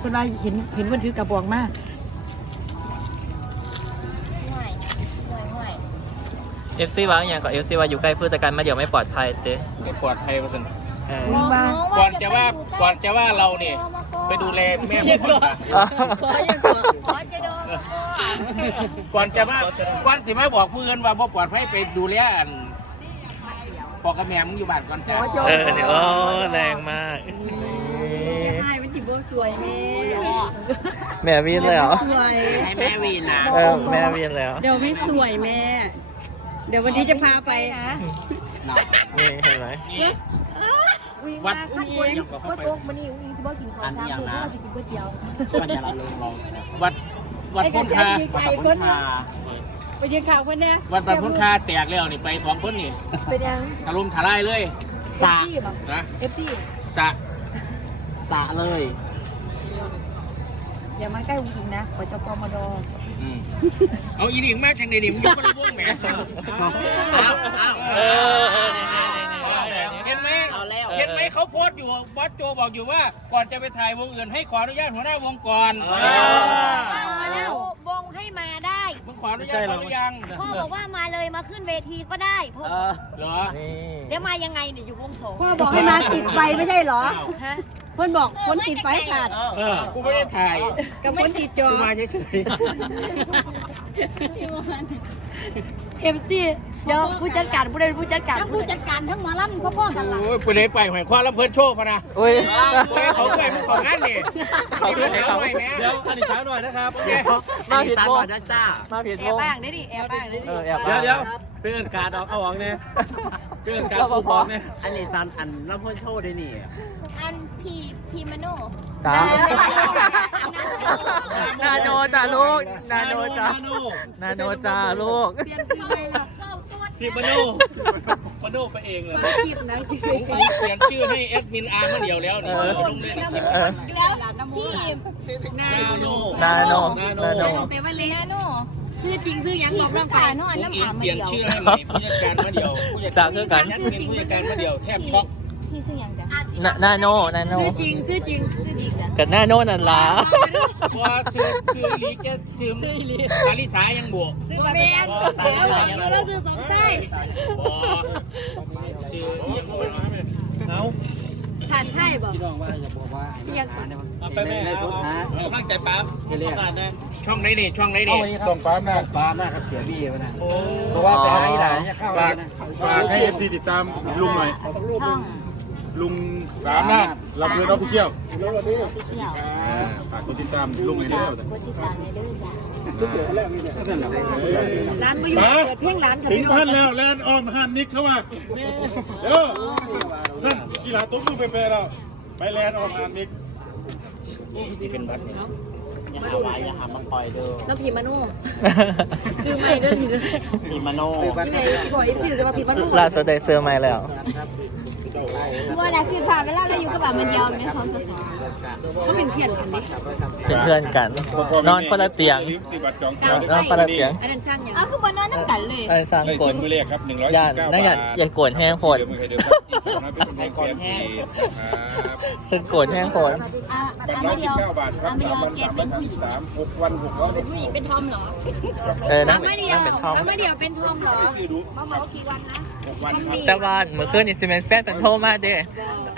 เพิ่นว่าเห็นเห็นเพิ่นถือกระบอกมาห่วยห่วยห่วยเอฟซีว่าอย่างก็เอฟซีว่าอยู่ใกล้ผู้จัดการมาเดี๋ยวไม่ปลอดภัยเจ๊ไม่ปลอดภัยมาสิเออมึงว่าก่อนจะว่าก่อนจะว่าเราเนี่ยไปดูแลแม่ผมก่อนขอจะโดนก่อนจะมาก่อนสิมาบอกเพื่อนว่าบ่ปลอดภัยไปดูแลอันพ่อกับแม่มึงอยู่บ้านก่อนจ้าเออเนี่ยโอ้แรงมาก ใช่เป็นจิบบัว สวยแม่แม่วินเลยเหรอ สวย ให้แม่วีนนะเออแม่วินแล้วเดี๋ยวไม่สวยแม่ เดี๋ยววันนี้จะพาไปนี่เห็นไหมนี่วัดอุ้งอิงวัดโอ๊กมันนี่อุ้งอิงสิบ่กินข้าวซ้ำคือว่าจะกินก๋วยเตี๋ยวมันจะละลงลงวัดวัดพ้นคาปากพุทธาไปยืนข่าวเพื่อนเนี่ยวัดวัดพ้นคาแตกแล้วนี่ไปสองคนนี่เป็นยังถล่มทลายเลยสะซี่แบบนะเอฟซีสะสะเลย อย่ามาใกล้อุ้งอิงนะขอจกมดอืมเอาอีนี่มากจังเลยนี่มึงอยุ่คนละวงแหมเอาเอาเออเออนี่นี่นี่นี่เห็นไหมเอาแล้ว เห็นไหมเขาโพสต์อยู่บอสโจบอกอยู่ว่า ก่อนจะไปถ่ายวงอื่นให้ขออนุญาตหัวหน้าวงก่อนมาแล้ววงให้มาได้ มึงขออนุญาตเขาหรือยังพ่อบอกว่ามาเลยมาขึ้นเวทีก็ได้พ่อเออเหรอนี่แล้วมายังไงเนี่ยอยู่วงสองพ่อบอกให้มาติดไฟไม่ใช่เหรอฮะ เพื่อนบอกคนติดไฟขาดเออกูไม่ได้ถ่ายกับคนติดจอกูมาเฉยเอฟซีเดี๋ยวผู้จัดการผู้ใดเป็นผู้จัดการผู้จัดการทั้งหมาล่ำพ่อๆกันๆล่ะโอ้ยไปเลยไปหอยคว้าลำเพลินโชว์พะนะอุ้ยโอ้ยเขาเคยมึงของงั้นนี่เขาเคยเขาหน่อยแม่เดี๋ยวอันนี้ช้าหน่อยนะครับมาผิดตามวงก่อนนะจ้ามาผิดแอวบงบ้างได้ดิแอบบ้างได้ดิเออแอบเดี๋ยวเดี๋ยวเพื่อนการดอกเอาออกเนี่ย เพื่อนการผู้บอกเนี่ยอันนี้ซันอันรับพ่นโชว์ได้นี่อันพีพีมโนจ้านาโนจ้าลูก นาโนจ้าโนนาโนจ้าลูกเปลี่ยนชื่อเลยแล้วเข้าตัวพี่มโนมโนไปเองเลยคลิปนะชื่อผมผมเปลี่ยนชื่อให้แอดมินอาร์มาเดียวแล้วนี่ลงเลยนะเออแล้วพี่นาโนนาโนนาโนนาโนเปว่าเลนาโน ชื่อจริงชื่อยังบอกน้ำตาโน่ผมน้ำเองตามาเปลี่ยนเดียวชื่อให้ใหม่ผู้จัดการมาเดียวผู้จัดการผู้จัดการมาเดียวแทบช็อกพี่ชื่อยังจ้ะนานาโนนาโนชื่อจริงชื่อจริงชื่อจริงจ้ะกับนาโนนั่นล่ะพอซื้อซื้อลีแกซื้อสาลิสายังบวกชื่อแบบเป็นแล้วคือสมใจพอซื้อยังบวกเอาขาดใช่บอกพี่น้องว่าจะบอกว่าไอ้ร้านเนี่ยมันเอาไปแม่ในเอาสุดฮะเอาข้างใจปั๊มต้องการนะ ช่องไหนนี่ช่องไหนนี่ส่งปั๊มนะปั๊มนะครับเสียบี้วะนะโอ้เพราะว่าไปหาอีหลานจะเข้าเลยนะฝากให้เอฟซีติดตามลุงหน่อย ช่องลุงสามนาลำเพลินออฟฟิเชียลเสี่ยวฝากกดติดตามลุงหน่อยเด้อกดติดตามในเด้อจ้ะร้านมาอยู่มาเปิดเพลงร้านค่ะถึงพี่น้องพันแล้วแลนด์ออมฮันนิกเข้ามาเด้อนั่นกีฬาตุ้มมือเปรย์แล้วไปแลนด์ออมฮันนิกที่เป็นบัตร อย่าหาไว้อย่าหามาปล่อยเด้อน้ำผีมาโน่ซื้อใหม่เด้อผีเด้อสีมาโน่ที่ไหนบอกเอฟซีจะมาผีมาโน่ล่าสุดได้เสื้อใหม่แล้วเมื่อไหร่คือผ่านเวลาเราอยู่กับแบบมันเดียวไม่ท้องกระสอง เขาเป็นเพี้ยนกันดิเป็นเพื่อนกัน นอนคนละเตียงลิ้มสิบบาทจองนอนคนละเตียงอันนั้นสร้างอย่างอ้าวคือบนนั้นน้ำกันเลยไอ้สร้างได้กถึลงมือเลขครับหนึ่งร้อยย่าสินบเก้านั่นอย่าบาทอย่าโกรธแห้งโคตรเดี๋ยวมือใครเดินครับอีกคนนะเป็นคนให้แกมดีครับฉันโกรธแห้งโคตรอะหนึ่งอันร้อยสิเดีบยวเก้าบาทครับอันเดียวสามวันเกสามเป็วันนผู้หญิงสามหกวันหกร้อยเป็นผู้หญิงเป็นทอมเหรอเออนั่แล้งวไม่เดียนั่วงเป็นทอมแล้วไม่เดียวเป็นทองเหรอชื่อดูมาเหมากี่วันนะหกวันครับแต่ว่าเมื่อคืนนี่ซีเมนต์แฟนเป็นโทรมาเด้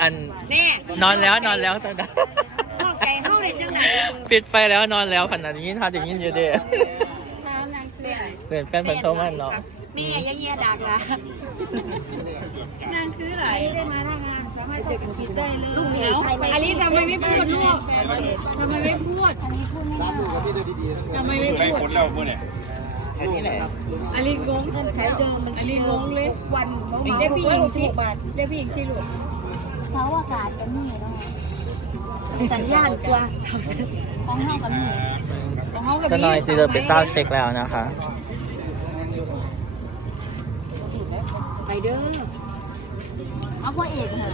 อันแน่นอนแล้วนอนแล้วตอนนั้นพ่อ ไก่เข้าเลยจังไหนปิดไฟแล้วนอนแล้วขนาดนี้ทำอย่างนี้อยู่เด้น้ำนางเคลียร์ซีเมนต์แฟนเป็นโทรมาเนาะแม่ยังเยี่ยดักละนางคืออะไรได้มาทางงานสามารถเจอกันคิดได้เลยลูกเหนียวอลิทำไมไม่พูดลูกทำไมไม่พูดทำไมไม่ไล่พูดผลแล้วเมื่อเนี่ยอันนี้แหละอลิงงเงินใช้เดิมมันอลิงงเลยวันได้พี่หญิงสิบบาทได้พี่หญิงสิลูกเขาอากาศกันนี่เนาะ สัญญาณตัวของเฮากันนี่ของเขากับจะหน่อยซีเดอร์ไปเศร้าเช็คแล้วนะคะ ไปเด้อเอาพ่อเอกหน่อย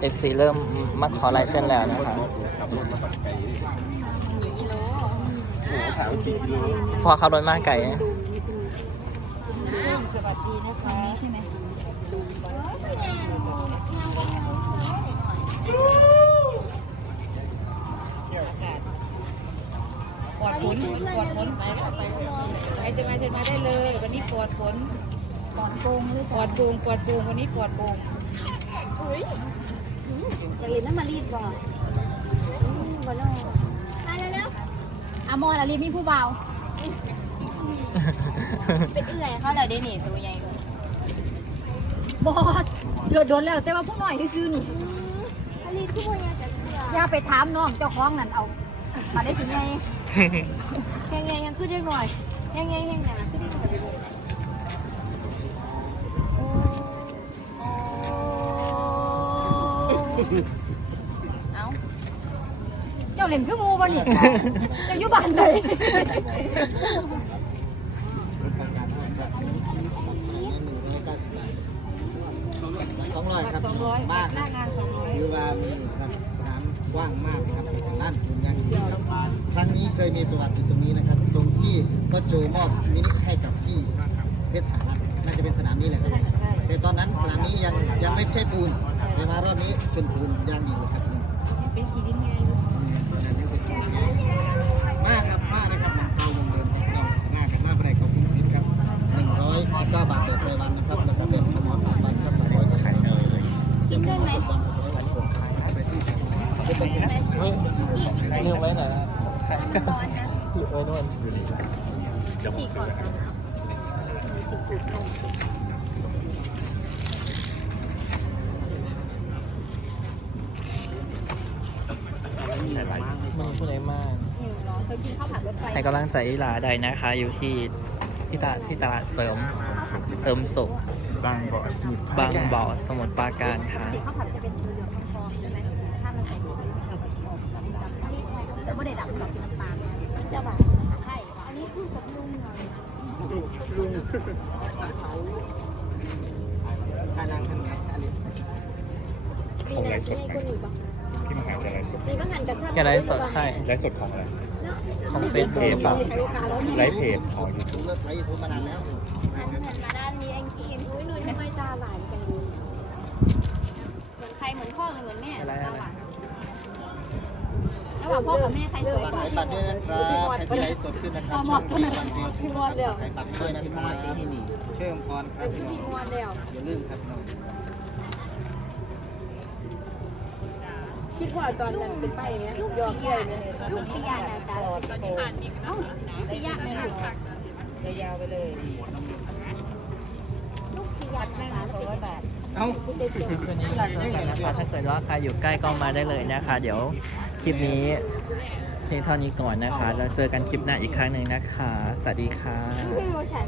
เอฟซีเริ่มมาขอลายเส้นแล้วนะคะ กี่กิโล ถามกี่กิโล พอขับรถมาไก่สวัสดีนะคะนี้ใช่ไหมปลอดฝนปลอดฝนไปแล้วไปใครจะมาเชิญมาได้เลย วันนี้ปลอดฝนปลอดโป่งปลอดโป่งปลอดโป่งวันนี้ปลอดโปร่งอยากเรียนน้ำมารีดบ่อื อามอนอะรีดมีผู้เบาเป็นเอื่อยเขาเลยได้หนีตัวใหญ่เลยบอสเดือดโดนแล้วแต่ว่าผู้หน่อยที่ซื้อนี่อารีดผู้ใหญ่จะเชื่ออย่าไปถามน้องเจ้าของนั่นเอามาได้สิไงยังไงยังขึ้นได้หน่อยยังไงยังไงโอ้โอ้เอา เจ้าเล่นคือหมูบ่นี่เจ้าอยู่บ้านเลยสองร้อยครับมากหน้างานสองร้อยคือว่ามีครับสนามกว้างมากนะครับนั่นเป็นอย่างดีครับครั้งนี้เคยมีประวัติอยู่ตรงนี้นะครับ ตรงที่ก็โจมอบมินิให้กับพี่เพชรสารัตน์น่าจะเป็นสนามนี้แหละครับแต่ตอนนั้นสนามนี้ยังยังไม่ใช่ปูนแต่มารอบนี้เป็นปูนย่างดีเลยครับเป็นกี่ดินไง มากครับมากนะครับหนังโตยังเดิมเราหน้ากันหน้าบรายขอบคุณพิษครับ119บาทต่อรายวันนะครับแล้วก็เป็นหมอสามวันครับ200ขายเลย กินได้ไหม ลืมไว้หน่อยนะ ร้อนนะ ไว้นู่นฉีกก่อนมันมีผู้ใดมากหิวเนาะเคยกินข้าวผัดรถไฟให้กำลังใจอีหลาใดนะคะ อยู่ที่ที่ตลาดที่ตลาดเสริมเสริมสุขบางบ่อสมุทรบางบ่อสมุทรปราการค่ะสีข้าวผัดจะเป็นสีเหลืองทองๆใช่ไหมถ้ามันใส่สีข้าวผัดออกดำๆแต่ไม่ได้ดำหรอกน้ำตาลจ้าบ่าวใช่อันนี้คือกับลุงหน่อย ค่านั่งทำงานค่าเรียนมีนานที่ให้คนอยู่บ้างที่มหาวิทยาลัยสดมีบ้างหันกับซ้ำแกไลฟ์สดใช่ไลฟ์สดของอะไรของเฟซบุ๊กหรือเปล่าใช้โอกาสแล้วนี่ไลฟ์เพจของยูทูบผมเลิกไลฟ์ยูทูบมานานแล้วหันหันมาด้านนี้แองกี้เห็นอุ้ยนุ่นทำไมตาหวานจังเลยเหมือนใครเหมือนพ่อหรือเหมือนแม่ตาหวาน ระหว่างพ่อกับแม่ใครสวยฝากกว่าขายบัตรด้วยนะครับใครที่ไลฟ์สดขึ้นนะครับช่องพี่วันเดียวทุกคนขายบัตรด้วยนะครับที่นี่ช่วยองค์กรครับพี่น้องพี่งวนเดียวอย่าลืมครับพี่น้องคิดว่าตอนนั้นเป็นไปไหมยอมเลยไหมลูกพิยานาจารย์เอ้าพิยาไม่ถูกยาวๆไปเลยลูกพิยานาจารย์เป็นบาทเอ้าคืนนี้เราเจอกันนะคะถ้าเกิดว่าใครอยู่ใกล้ก็มาได้เลยนะคะ เดี๋ยวค ลิปนี้เพียงเท่านี้ก่อนนะคะ แล้วเจอกันคลิปหน้าอีกครั้งหนึ่งนะคะ สวัสดีค่ะคือฉัน